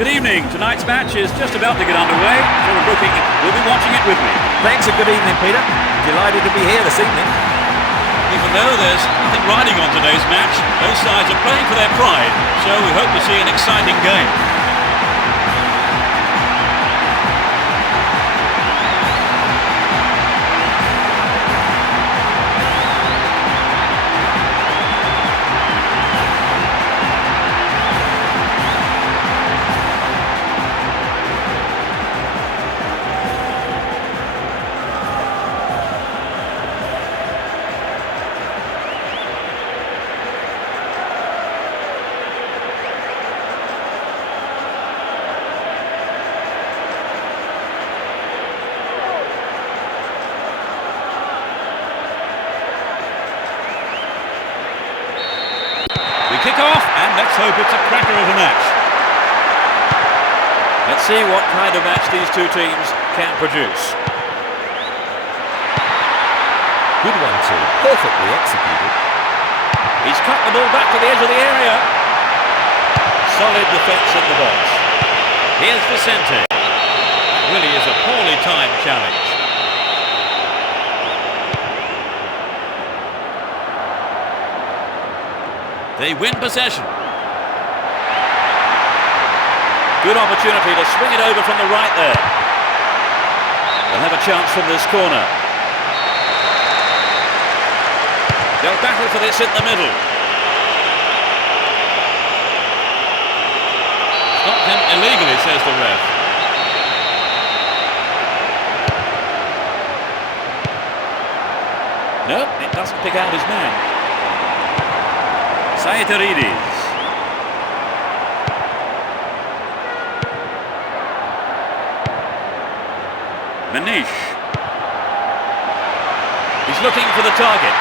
Good evening. Tonight's match is just about to get underway, so we'll be watching it with me. Thanks and good evening, Peter. Delighted to be here this evening. Even though there's nothing riding on today's match, both sides are playing for their pride, so we hope to see an exciting game. Kick off, and let's hope it's a cracker of a match. Let's see what kind of match these two teams can produce. Good one too, perfectly executed. He's cut the ball back to the edge of the area. Solid defence in the box. Here's Vicente. That really is a poorly timed challenge. They win possession. Good opportunity to swing it over from the right there. They'll have a chance from this corner. They'll battle for this in the middle. Stopped him illegally, says the ref. No, it doesn't pick out his man. Saitarides. Manish. He's looking for the target.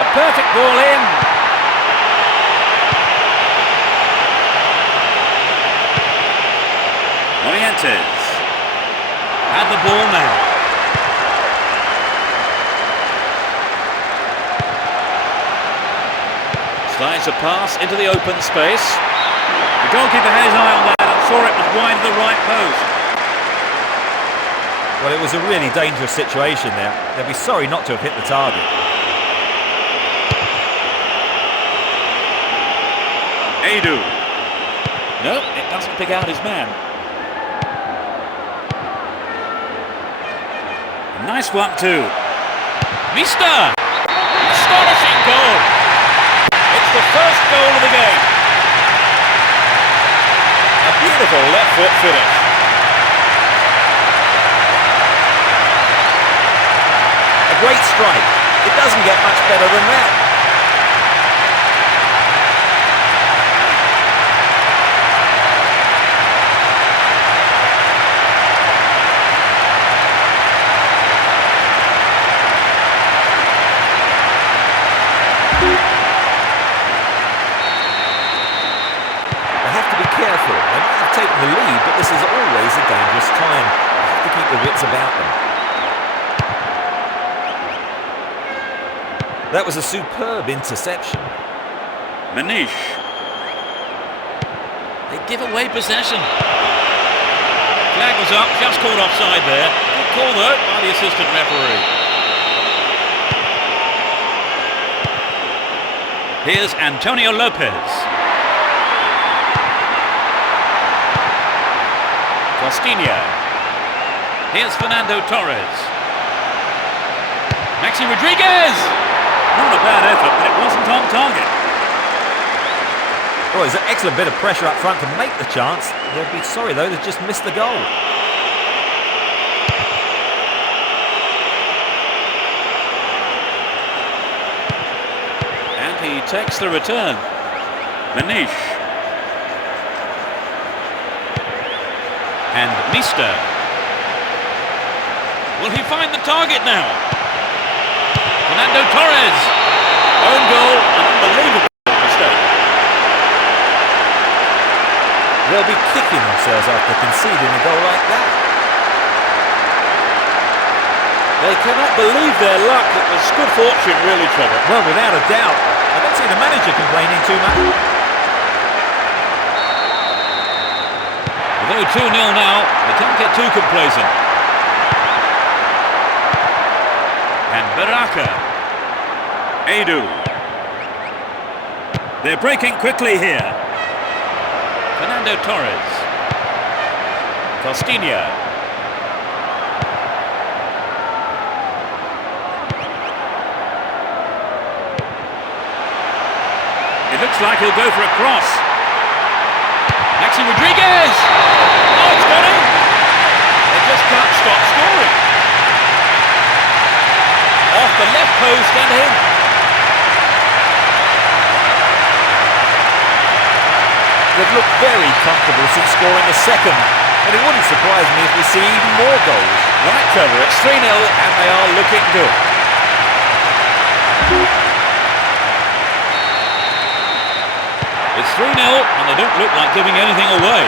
A perfect ball in. Morientes. Had the ball now. Slides a pass into the open space. The goalkeeper had his eye on that and saw it was wide of the right post. Well, it was a really dangerous situation there. They'll be sorry not to have hit the target. Edu. No, it doesn't pick out his man. A nice one too. Mista! Astonishing goal! It's the first goal of the game. A beautiful left foot finish. A great strike. It doesn't get much better than that. Careful. They might have taken the lead, but this is always a dangerous time. They have to keep their wits about them. That was a superb interception. Manish. They give away possession. Flag was up, just called offside there. Good call though by the assistant referee. Here's Antonio Lopez. Costinha. Here's Fernando Torres. Maxi Rodriguez! Not a bad effort, but it wasn't on target. Well, there's an excellent bit of pressure up front to make the chance. They'll be sorry though, they've just missed the goal. And he takes the return. Manish. And Mister. Will he find the target now? Fernando Torres. Own goal, an unbelievable mistake. They'll be kicking themselves after conceding a goal like that. They cannot believe their luck. It was good fortune, really, Trevor. Well, without a doubt. I don't see the manager complaining too much. Although 2-0 now, they can't get too complacent. And Baraka. Edu. They're breaking quickly here. Fernando Torres. Costinha. It looks like he'll go for a cross. Maxi Rodriguez! Oh, it's got him! They just can't stop scoring. Off the left post and in. They've looked very comfortable since scoring the second, and it wouldn't surprise me if we see even more goals. Right, Trevor, it's 3-0 and they are looking good. It's 3-0 and they don't look like giving anything away.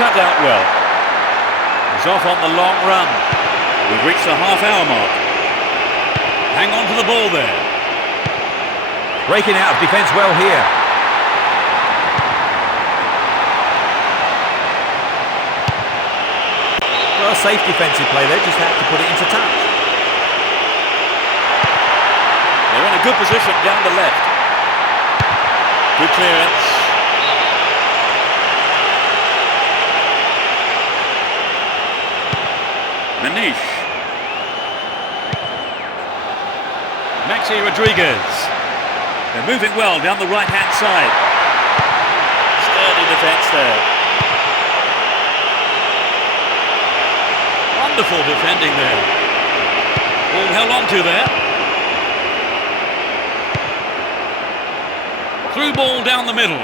Cut out well. He's off on the long run. We've reached the half-hour mark. Hang on to the ball there. Breaking out of defence well here. Well, safe defensive play there, just had to put it into touch. They're in a good position down the left. Good clearance. Manish. Maxi Rodriguez. They're moving well down the right-hand side. Sturdy defence there. Wonderful defending there. Ball held on to there. Through ball down the middle.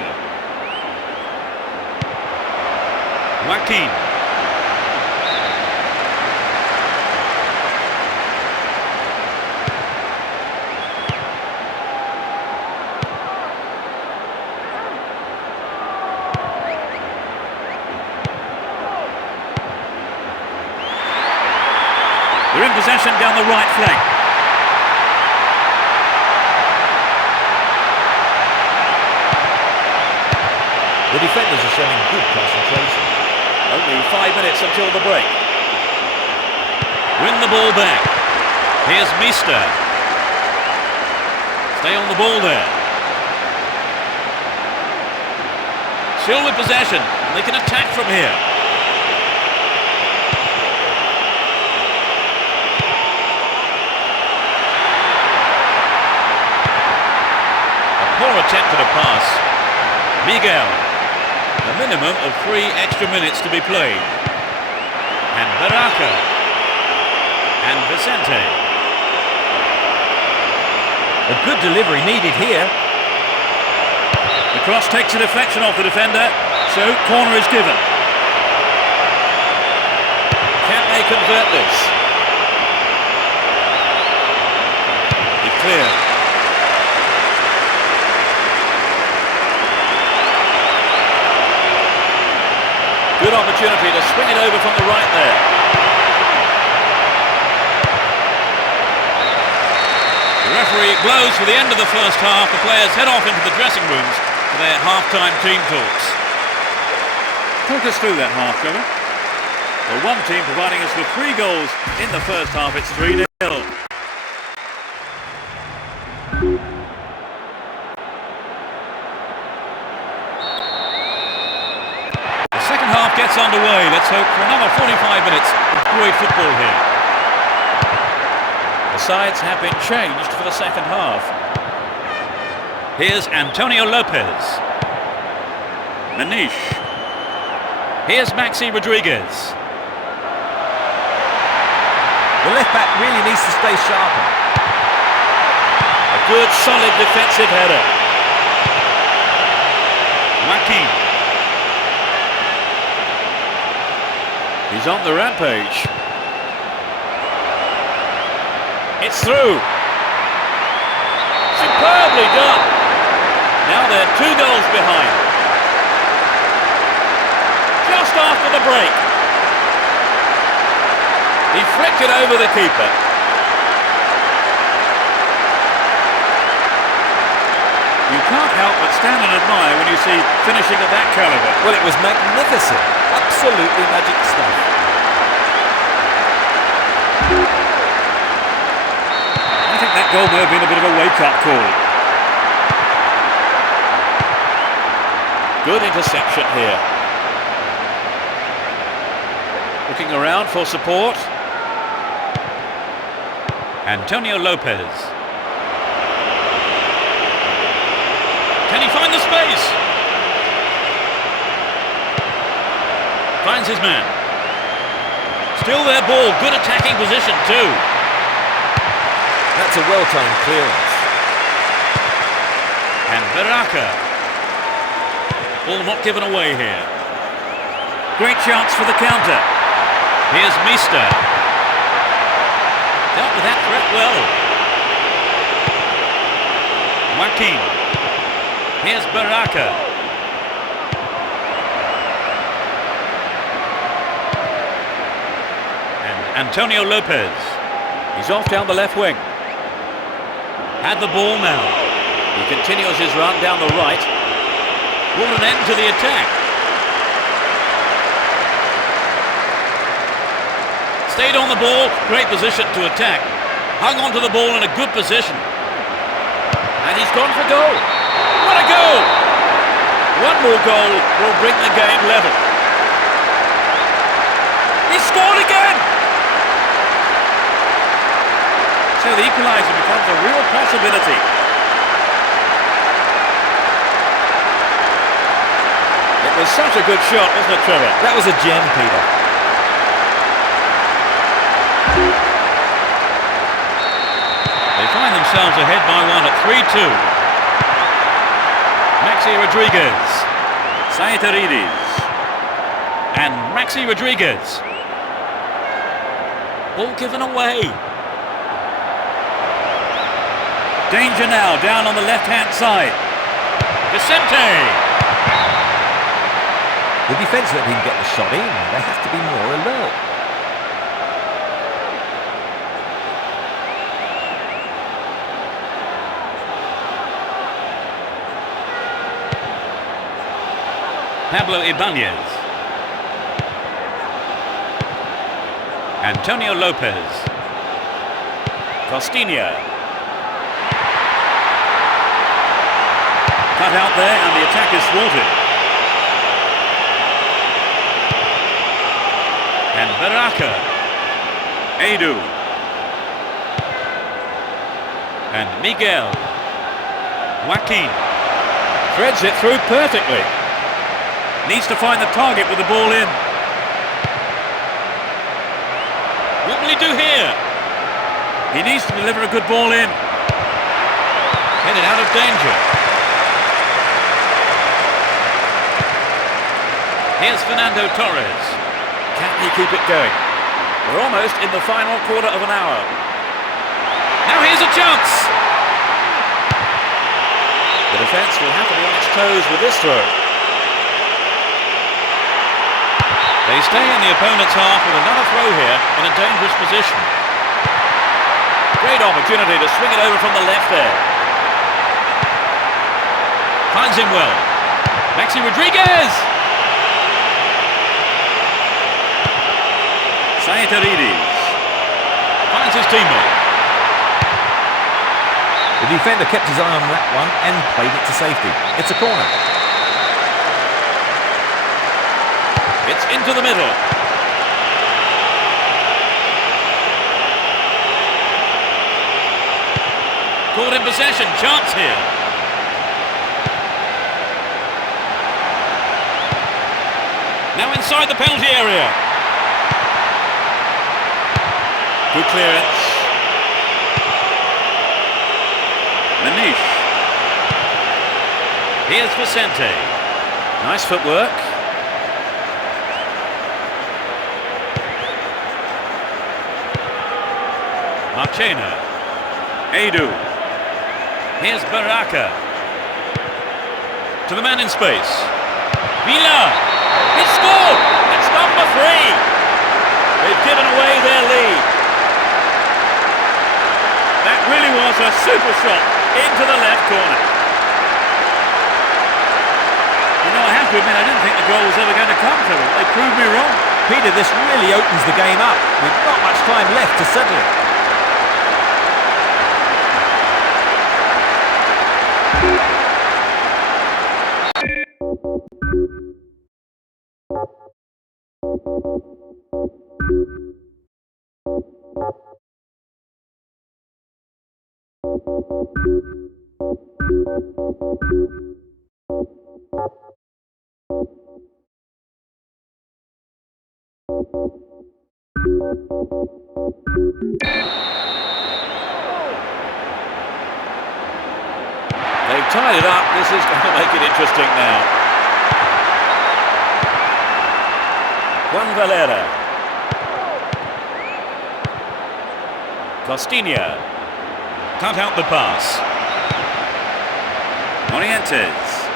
Joaquin. They're in possession down the right flank. The defenders are showing good concentration. Only 5 minutes until the break. Win the ball back. Here's Mister. Stay on the ball there. Still with possession. They can attack from here. A poor attempt at a pass. Miguel. A minimum of 3 extra minutes to be played. And Baraka. And Vicente. A good delivery needed here. The cross takes a deflection off the defender, so corner is given. Can they convert this? He cleared. Good opportunity to swing it over from the right there. The referee blows for the end of the first half. The players head off into the dressing rooms for their half-time team talks. Talk us through that half, Trevor. Well, one team providing us with 3 goals in the first half. It's 3-0. The second half gets underway. Let's hope for another 45 minutes of great football here. The sides have been changed for the second half. Here's Antonio Lopez. Manish. Here's Maxi Rodriguez. The left-back really needs to stay sharper. A good, solid defensive header. Joaquin. He's on the rampage. It's through. Superbly done. Now they're 2 goals behind. Just after the break. He flicked it over the keeper. You can't help but stand and admire when you see finishing at that calibre. Well, it was magnificent. Absolutely magic stuff. I think that goal may have been a bit of a wake-up call. Good interception here. Looking around for support. Antonio Lopez. Can he find the space? Finds his man. Still their ball. Good attacking position too. That's a well-timed clearance. And Baraka. Ball not given away here. Great chance for the counter. Here's Mister. Dealt with that threat well. Joaquin. Here's Baraka. And Antonio Lopez. He's off down the left wing. Had the ball now. He continues his run down the right. Brought an end to the attack. Stayed on the ball, great position to attack. Hung onto the ball in a good position. And he's gone for goal. What a goal! One more goal will bring the game level. He scored again! So the equaliser becomes a real possibility. It was such a good shot, wasn't it, Trevor? That was a gem, Peter. They find themselves ahead by 1 at 3-2. Maxi Rodriguez. Saitarides. And Maxi Rodriguez. Ball given away. Danger now down on the left-hand side. Vicente. The defence let him get the shot in. They have to be more alert. Pablo Ibanez. Antonio Lopez. Costinha. Cut out there and the attack is thwarted. And Baraka. Edu. And Miguel. Joaquin. Threads it through perfectly. Needs to find the target with the ball in. What will he do here? He needs to deliver a good ball in. Headed out of danger. Here's Fernando Torres. Can he keep it going? We're almost in the final quarter of an hour. Now here's a chance. The defence will have to be on its toes with this throw. They stay in the opponent's half with another throw here in a dangerous position. Great opportunity to swing it over from the left there. Finds him well. Maxi Rodriguez! Finds his teammate. The defender kept his eye on that one and played it to safety. It's a corner. It's into the middle. Caught in possession, chance here. Now inside the penalty area. Good clearance. Manish. Here's Vicente. Nice footwork. Marchena. Edu. Here's Baraka. To the man in space. Villa. He scored! It's number 3. They've given away their lead. That really was a super shot into the left corner. You know, I have to admit, I didn't think the goal was ever going to come to them. They proved me wrong. Peter, this really opens the game up with not much time left to settle it. They've tied it up. This is going to make it interesting now. Juan Valera. Costinha. Cut out the pass. Morientes.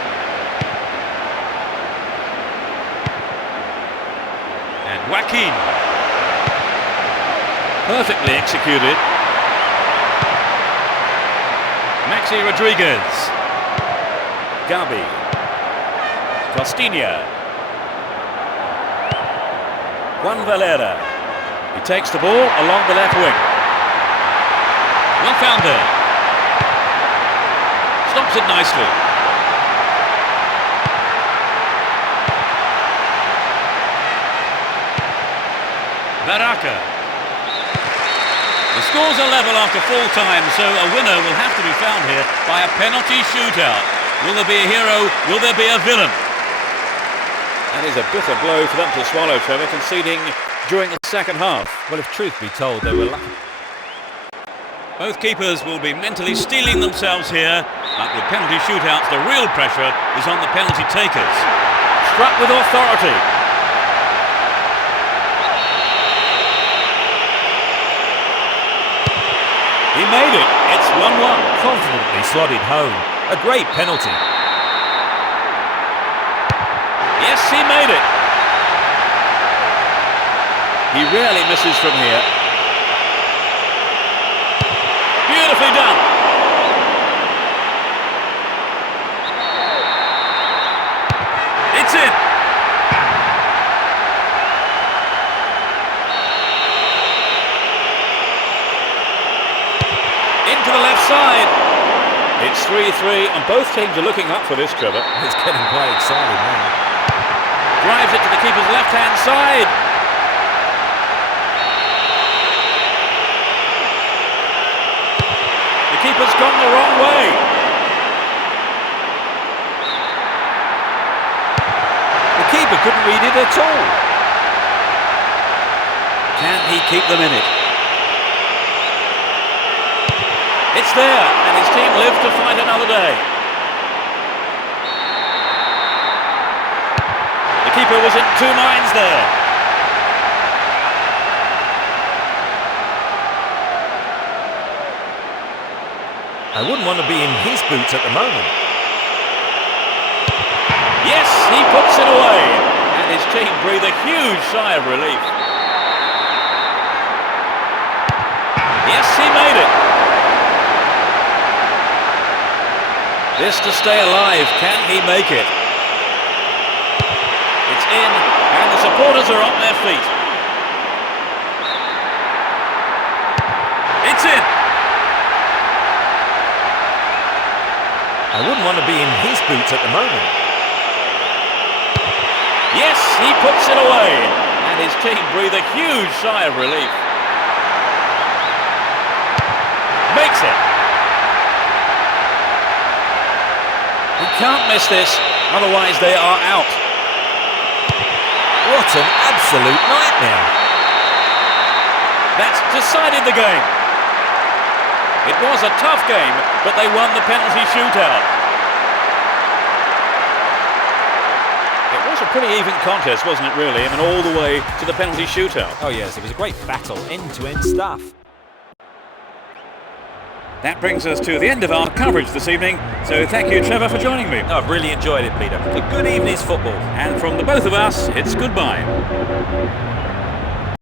And Joaquin. Perfectly executed. Maxi Rodriguez. Gabi. Costinha. Juan Valera. He takes the ball along the left wing. Well found there. Stops it nicely. Baraka. The scores are level after full time, so a winner will have to be found here by a penalty shootout. Will there be a hero? Will there be a villain? That is a bitter blow for them to swallow, Trevor, conceding during the second half. Well, if truth be told, they were lucky. Both keepers will be mentally steeling themselves here, but with penalty shootouts, the real pressure is on the penalty takers. Struck with authority. He made it. It's 1-1. Confidently slotted home. A great penalty. Yes, he made it. He rarely misses from here. Beautifully done. It's in. Into the left side. It's 3-3 and both teams are looking up for this, Trevor. It's getting quite exciting now. Drives it to the keeper's left-hand side. The keeper's gone the wrong way. The keeper couldn't read it at all. Can he keep them in it? It's there, and his team lives to fight another day. The keeper was in two minds there. I wouldn't want to be in his boots at the moment. Yes, he puts it away, and his team breathe a huge sigh of relief. Yes, he made it. This to stay alive, can he make it? It's in, and the supporters are on their feet. It's in. I wouldn't want to be in his boots at the moment. Yes, he puts it away. And his team breathe a huge sigh of relief. Makes it. He can't miss this, otherwise they are out. What an absolute nightmare. That's decided the game. It was a tough game, but they won the penalty shootout. It was a pretty even contest, wasn't it, really? I mean, all the way to the penalty shootout. Oh yes, it was a great battle, end-to-end stuff. That brings us to the end of our coverage this evening, so thank you, Trevor, for joining me. I've really enjoyed it, Peter. A good evening's football. And from the both of us, it's goodbye.